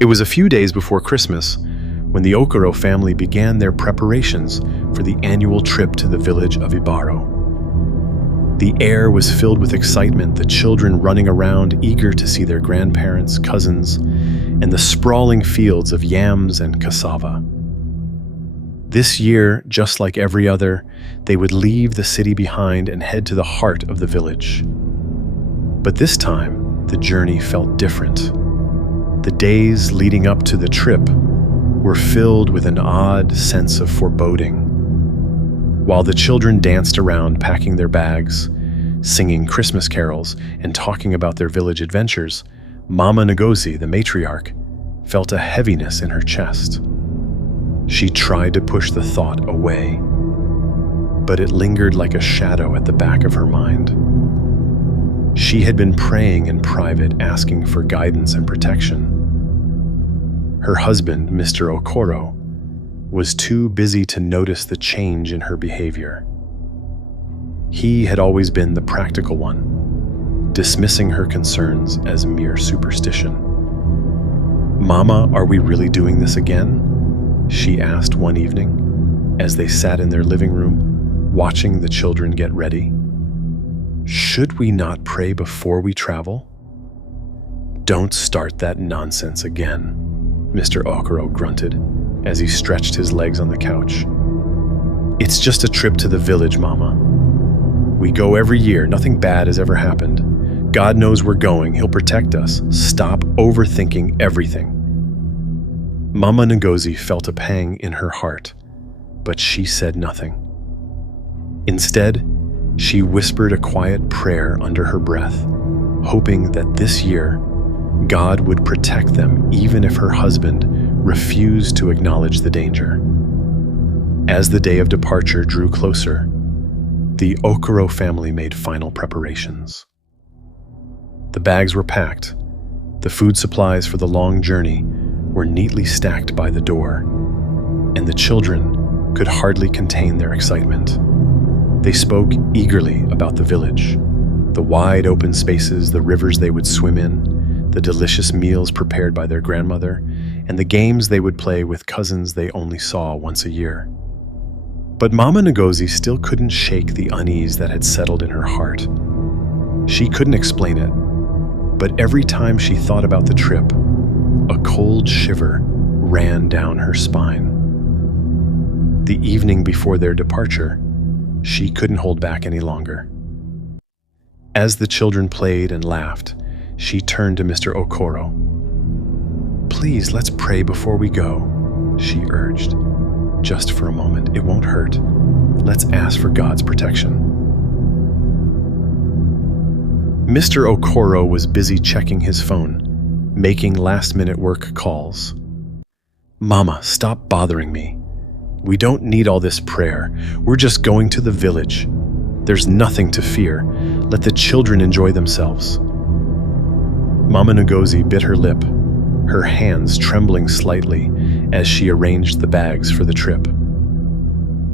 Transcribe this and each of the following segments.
It was a few days before Christmas when the Okoro family began their preparations for the annual trip to the village of Ibaro. The air was filled with excitement, the children running around eager to see their grandparents, cousins, and the sprawling fields of yams and cassava. This year, just like every other, they would leave the city behind and head to the heart of the village. But this time, the journey felt different. The days leading up to the trip were filled with an odd sense of foreboding. While the children danced around packing their bags, singing Christmas carols, and talking about their village adventures, Mama Ngozi, the matriarch, felt a heaviness in her chest. She tried to push the thought away, but it lingered like a shadow at the back of her mind. She had been praying in private, asking for guidance and protection. Her husband, Mr. Okoro, was too busy to notice the change in her behavior. He had always been the practical one, dismissing her concerns as mere superstition. "Mama, are we really doing this again?" she asked one evening as they sat in their living room, watching the children get ready. "Should we not pray before we travel?" "Don't start that nonsense again," Mr. Okoro grunted as he stretched his legs on the couch. "It's just a trip to the village, Mama. We go every year. Nothing bad has ever happened. God knows we're going. He'll protect us. Stop overthinking everything." Mama Ngozi felt a pang in her heart, but she said nothing. Instead, she whispered a quiet prayer under her breath, hoping that this year, God would protect them even if her husband refused to acknowledge the danger. As the day of departure drew closer, the Okoro family made final preparations. The bags were packed. The food supplies for the long journey were neatly stacked by the door, and the children could hardly contain their excitement. They spoke eagerly about the village, the wide open spaces, the rivers they would swim in, the delicious meals prepared by their grandmother, and the games they would play with cousins they only saw once a year. But Mama Ngozi still couldn't shake the unease that had settled in her heart. She couldn't explain it, but every time she thought about the trip, a cold shiver ran down her spine. The evening before their departure, she couldn't hold back any longer. As the children played and laughed, she turned to Mr. Okoro. "Please, let's pray before we go," she urged. "Just for a moment, it won't hurt. Let's ask for God's protection." Mr. Okoro was busy checking his phone, making last-minute work calls. "Mama, stop bothering me. We don't need all this prayer. We're just going to the village. There's nothing to fear. Let the children enjoy themselves." Mama Ngozi bit her lip, her hands trembling slightly as she arranged the bags for the trip.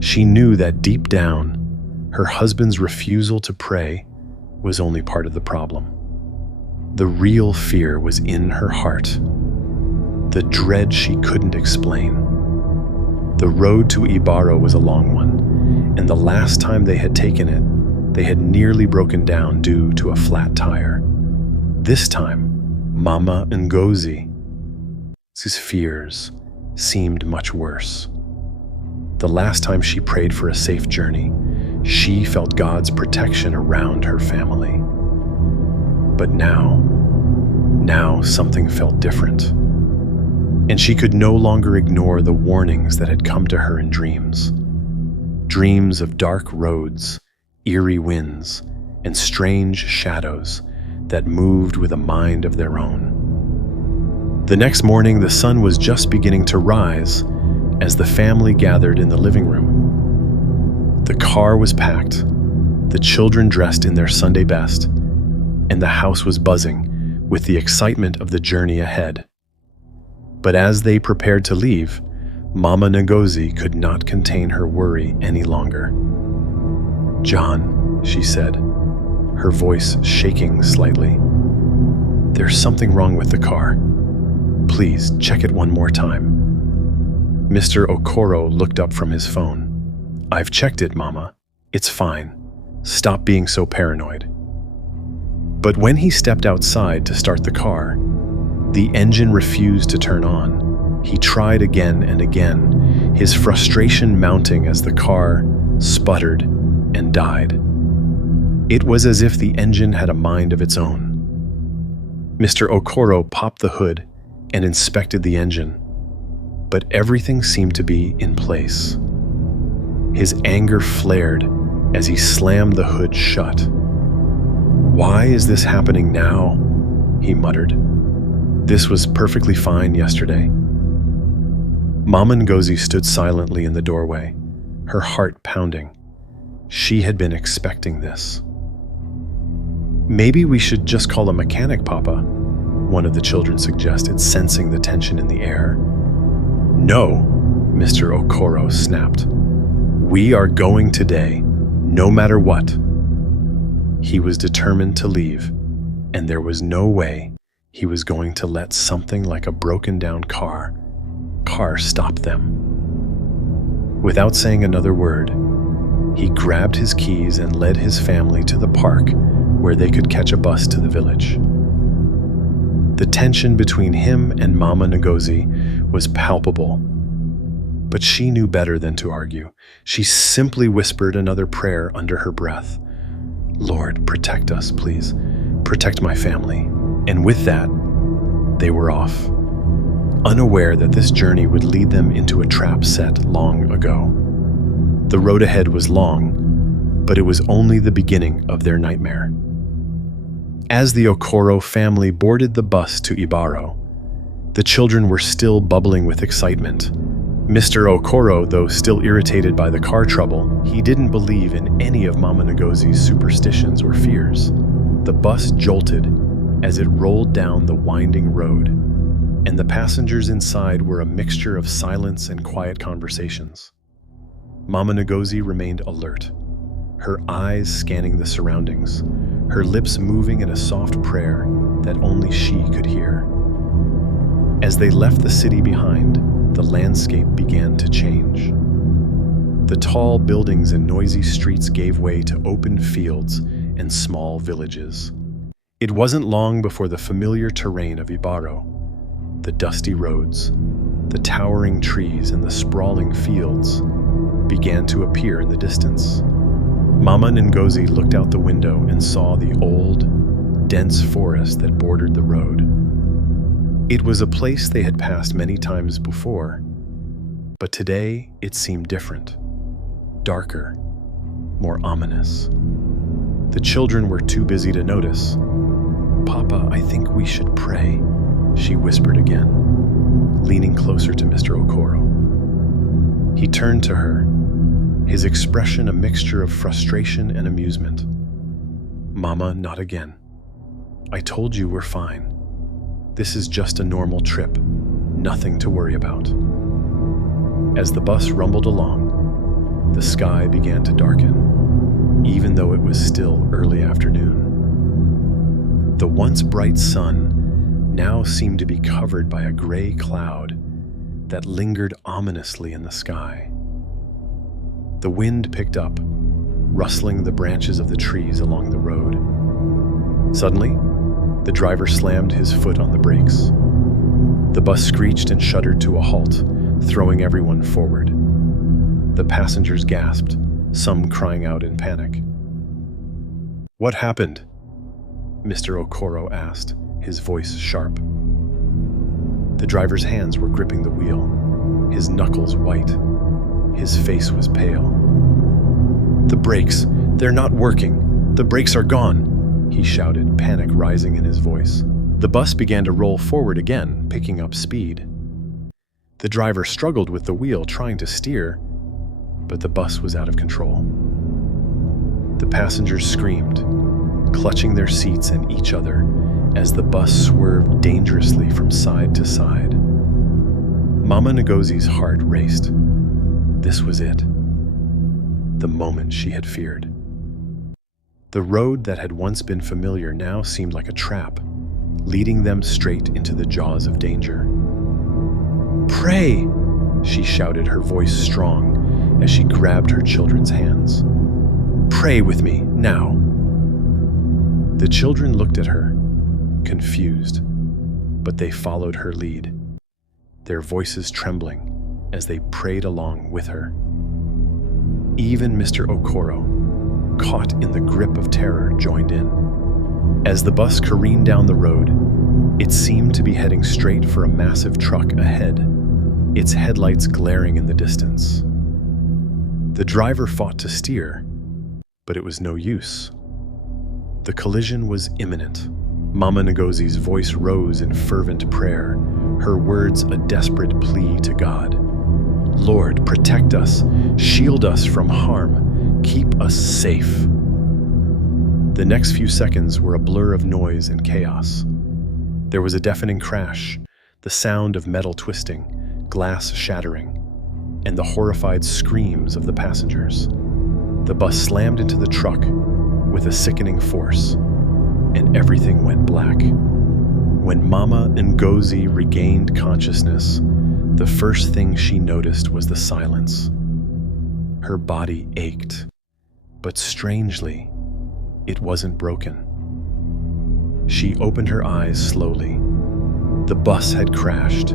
She knew that deep down, her husband's refusal to pray was only part of the problem. The real fear was in her heart, the dread she couldn't explain. The road to Ibaro was a long one, and the last time they had taken it, they had nearly broken down due to a flat tire. This time, Mama Ngozi's fears seemed much worse. The last time she prayed for a safe journey, she felt God's protection around her family. But now something felt different. And she could no longer ignore the warnings that had come to her in dreams. Dreams of dark roads, eerie winds, and strange shadows that moved with a mind of their own. The next morning, the sun was just beginning to rise as the family gathered in the living room. The car was packed, the children dressed in their Sunday best, and the house was buzzing with the excitement of the journey ahead. But as they prepared to leave, Mama Ngozi could not contain her worry any longer. "John," she said, her voice shaking slightly, "there's something wrong with the car. Please, check it one more time." Mr. Okoro looked up from his phone. "I've checked it, Mama. It's fine. Stop being so paranoid." But when he stepped outside to start the car, the engine refused to turn on. He tried again and again, his frustration mounting as the car sputtered and died. It was as if the engine had a mind of its own. Mr. Okoro popped the hood and inspected the engine, but everything seemed to be in place. His anger flared as he slammed the hood shut. "Why is this happening now?" he muttered. "This was perfectly fine yesterday." Mama Ngozi stood silently in the doorway, her heart pounding. She had been expecting this. "Maybe we should just call a mechanic, Papa," one of the children suggested, sensing the tension in the air. "No," Mr. Okoro snapped. "We are going today, no matter what." He was determined to leave, and there was no way he was going to let something like a broken-down car stop them. Without saying another word, he grabbed his keys and led his family to the park where they could catch a bus to the village. The tension between him and Mama Ngozi was palpable, but she knew better than to argue. She simply whispered another prayer under her breath. "Lord, protect us, please. Protect my family." And with that, they were off, unaware that this journey would lead them into a trap set long ago. The road ahead was long, but it was only the beginning of their nightmare. As the Okoro family boarded the bus to Ibaro, the children were still bubbling with excitement. Mr. Okoro, though still irritated by the car trouble, he didn't believe in any of Mama Ngozi's superstitions or fears. The bus jolted as it rolled down the winding road, and the passengers inside were a mixture of silence and quiet conversations. Mama Ngozi remained alert, her eyes scanning the surroundings, her lips moving in a soft prayer that only she could hear. As they left the city behind, the landscape began to change. The tall buildings and noisy streets gave way to open fields and small villages. It wasn't long before the familiar terrain of Ibaro, the dusty roads, the towering trees, and the sprawling fields began to appear in the distance. Mama Ngozi looked out the window and saw the old, dense forest that bordered the road. It was a place they had passed many times before, but today it seemed different, darker, more ominous. The children were too busy to notice. "Papa, I think we should pray," she whispered again, leaning closer to Mr. Okoro. He turned to her, his expression a mixture of frustration and amusement. "Mama, not again. I told you we're fine. This is just a normal trip, nothing to worry about." As the bus rumbled along, the sky began to darken, even though it was still early afternoon. The once bright sun now seemed to be covered by a gray cloud that lingered ominously in the sky. The wind picked up, rustling the branches of the trees along the road. Suddenly, the driver slammed his foot on the brakes. The bus screeched and shuddered to a halt, throwing everyone forward. The passengers gasped, some crying out in panic. "What happened?" Mr. Okoro asked, his voice sharp. The driver's hands were gripping the wheel, his knuckles white. His face was pale. "The brakes, they're not working. The brakes are gone," he shouted, panic rising in his voice. The bus began to roll forward again, picking up speed. The driver struggled with the wheel, trying to steer, but the bus was out of control. The passengers screamed, clutching their seats and each other as the bus swerved dangerously from side to side. Mama Ngozi's heart raced. This was it. The moment she had feared. The road that had once been familiar now seemed like a trap, leading them straight into the jaws of danger. "Pray!" she shouted, her voice strong as she grabbed her children's hands. "Pray with me, now!" The children looked at her, confused, but they followed her lead, their voices trembling as they prayed along with her. Even Mr. Okoro, caught in the grip of terror, joined in. As the bus careened down the road, it seemed to be heading straight for a massive truck ahead, its headlights glaring in the distance. The driver fought to steer, but it was no use. The collision was imminent. Mama Ngozi's voice rose in fervent prayer, her words a desperate plea to God. "Lord, protect us, shield us from harm, keep us safe." The next few seconds were a blur of noise and chaos. There was a deafening crash, the sound of metal twisting, glass shattering, and the horrified screams of the passengers. The bus slammed into the truck with a sickening force, and everything went black. When Mama Ngozi regained consciousness, the first thing she noticed was the silence. Her body ached, but strangely, it wasn't broken. She opened her eyes slowly. The bus had crashed.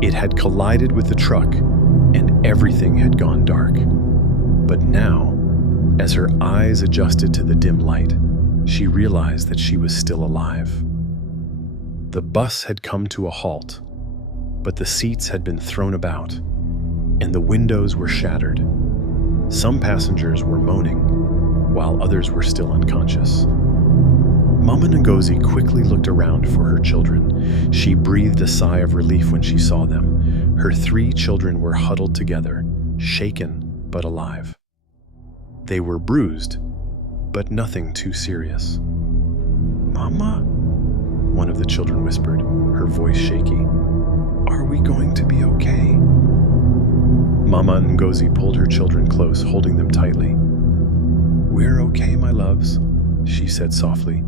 It had collided with the truck, and everything had gone dark. But now, as her eyes adjusted to the dim light, she realized that she was still alive. The bus had come to a halt, but the seats had been thrown about, and the windows were shattered. Some passengers were moaning, while others were still unconscious. Mama Ngozi quickly looked around for her children. She breathed a sigh of relief when she saw them. Her 3 children were huddled together, shaken but alive. They were bruised, but nothing too serious. "Mama?" one of the children whispered, her voice shaky. "Are we going to be okay?" Mama Ngozi pulled her children close, holding them tightly. "We're okay, my loves," she said softly,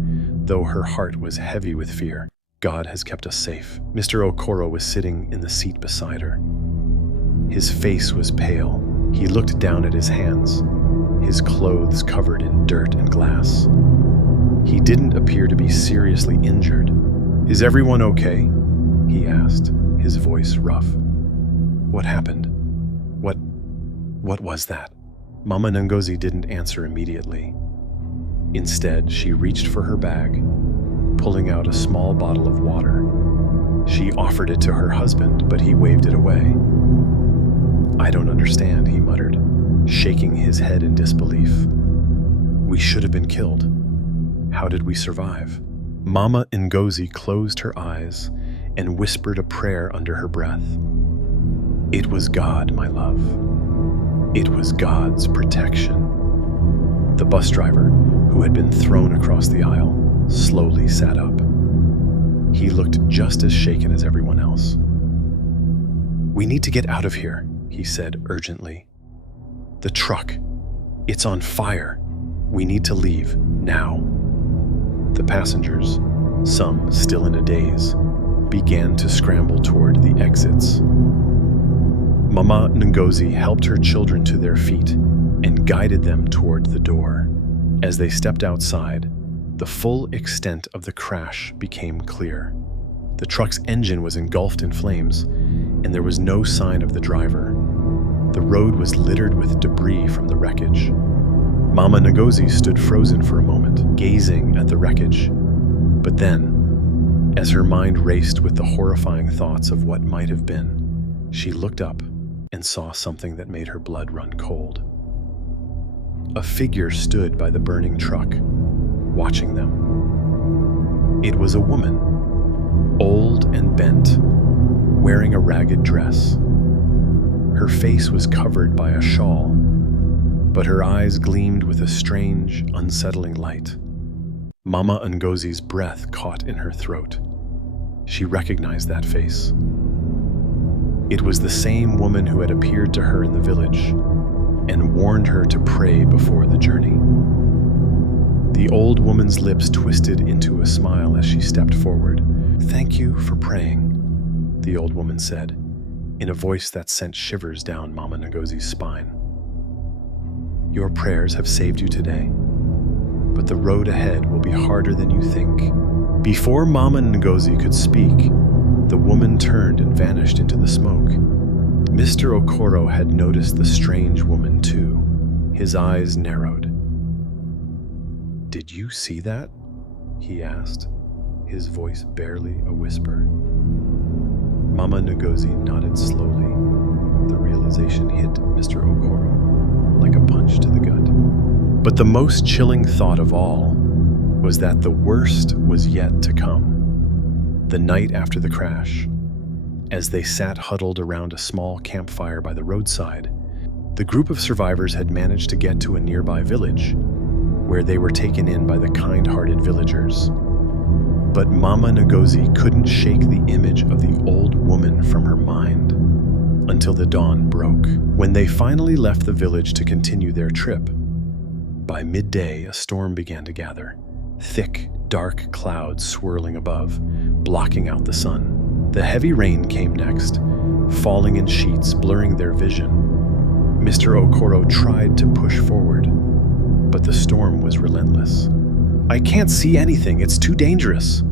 though her heart was heavy with fear. "God has kept us safe." Mr. Okoro was sitting in the seat beside her. His face was pale. He looked down at his hands, his clothes covered in dirt and glass. He didn't appear to be seriously injured. "Is everyone okay?" he asked, his voice rough. "What happened? What was that?" Mama Ngozi didn't answer immediately. Instead, she reached for her bag, pulling out a small bottle of water. She offered it to her husband, but he waved it away. "I don't understand," he muttered, shaking his head in disbelief. "We should have been killed. How did we survive?" Mama Ngozi closed her eyes and whispered a prayer under her breath. "It was God, my love. It was God's protection." The bus driver, who had been thrown across the aisle, slowly sat up. He looked just as shaken as everyone else. "We need to get out of here," he said urgently. "The truck, it's on fire. We need to leave, now." The passengers, some still in a daze, began to scramble toward the exits. Mama Ngozi helped her children to their feet and guided them toward the door. As they stepped outside, the full extent of the crash became clear. The truck's engine was engulfed in flames, and there was no sign of the driver. The road was littered with debris from the wreckage. Mama Ngozi stood frozen for a moment, gazing at the wreckage. But then, as her mind raced with the horrifying thoughts of what might have been, she looked up and saw something that made her blood run cold. A figure stood by the burning truck, watching them. It was a woman, old and bent, wearing a ragged dress. Her face was covered by a shawl, but her eyes gleamed with a strange, unsettling light. Mama Ngozi's breath caught in her throat. She recognized that face. It was the same woman who had appeared to her in the village and warned her to pray before the journey. The old woman's lips twisted into a smile as she stepped forward. "Thank you for praying," the old woman said, in a voice that sent shivers down Mama Ngozi's spine. "Your prayers have saved you today, but the road ahead will be harder than you think." Before Mama Ngozi could speak, the woman turned and vanished into the smoke. Mr. Okoro had noticed the strange woman too. His eyes narrowed. "Did you see that?" he asked, his voice barely a whisper. Mama Ngozi nodded slowly. The realization hit Mr. Okoro like a punch to the gut. But the most chilling thought of all was that the worst was yet to come. The night after the crash, as they sat huddled around a small campfire by the roadside, the group of survivors had managed to get to a nearby village, where they were taken in by the kind-hearted villagers. But Mama Ngozi couldn't shake the image of the old woman from her mind until the dawn broke. When they finally left the village to continue their trip, by midday a storm began to gather, thick, dark clouds swirling above, blocking out the sun. The heavy rain came next, falling in sheets, blurring their vision. Mr. Okoro tried to push forward, but the storm was relentless. "I can't see anything, it's too dangerous,"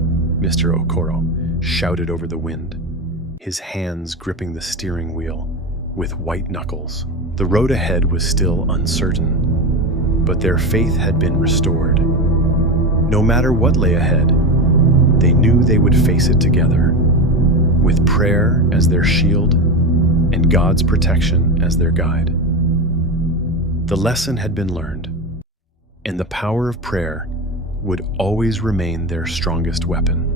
Mr. Okoro shouted over the wind, his hands gripping the steering wheel with white knuckles. The road ahead was still uncertain, but their faith had been restored. No matter what lay ahead, they knew they would face it together, with prayer as their shield and God's protection as their guide. The lesson had been learned, and the power of prayer would always remain their strongest weapon.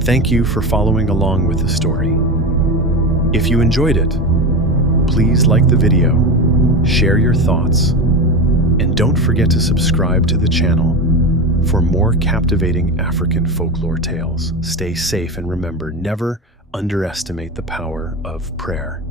Thank you for following along with the story. If you enjoyed it, please like the video, share your thoughts, and don't forget to subscribe to the channel for more captivating African folklore tales. Stay safe and remember, never underestimate the power of prayer.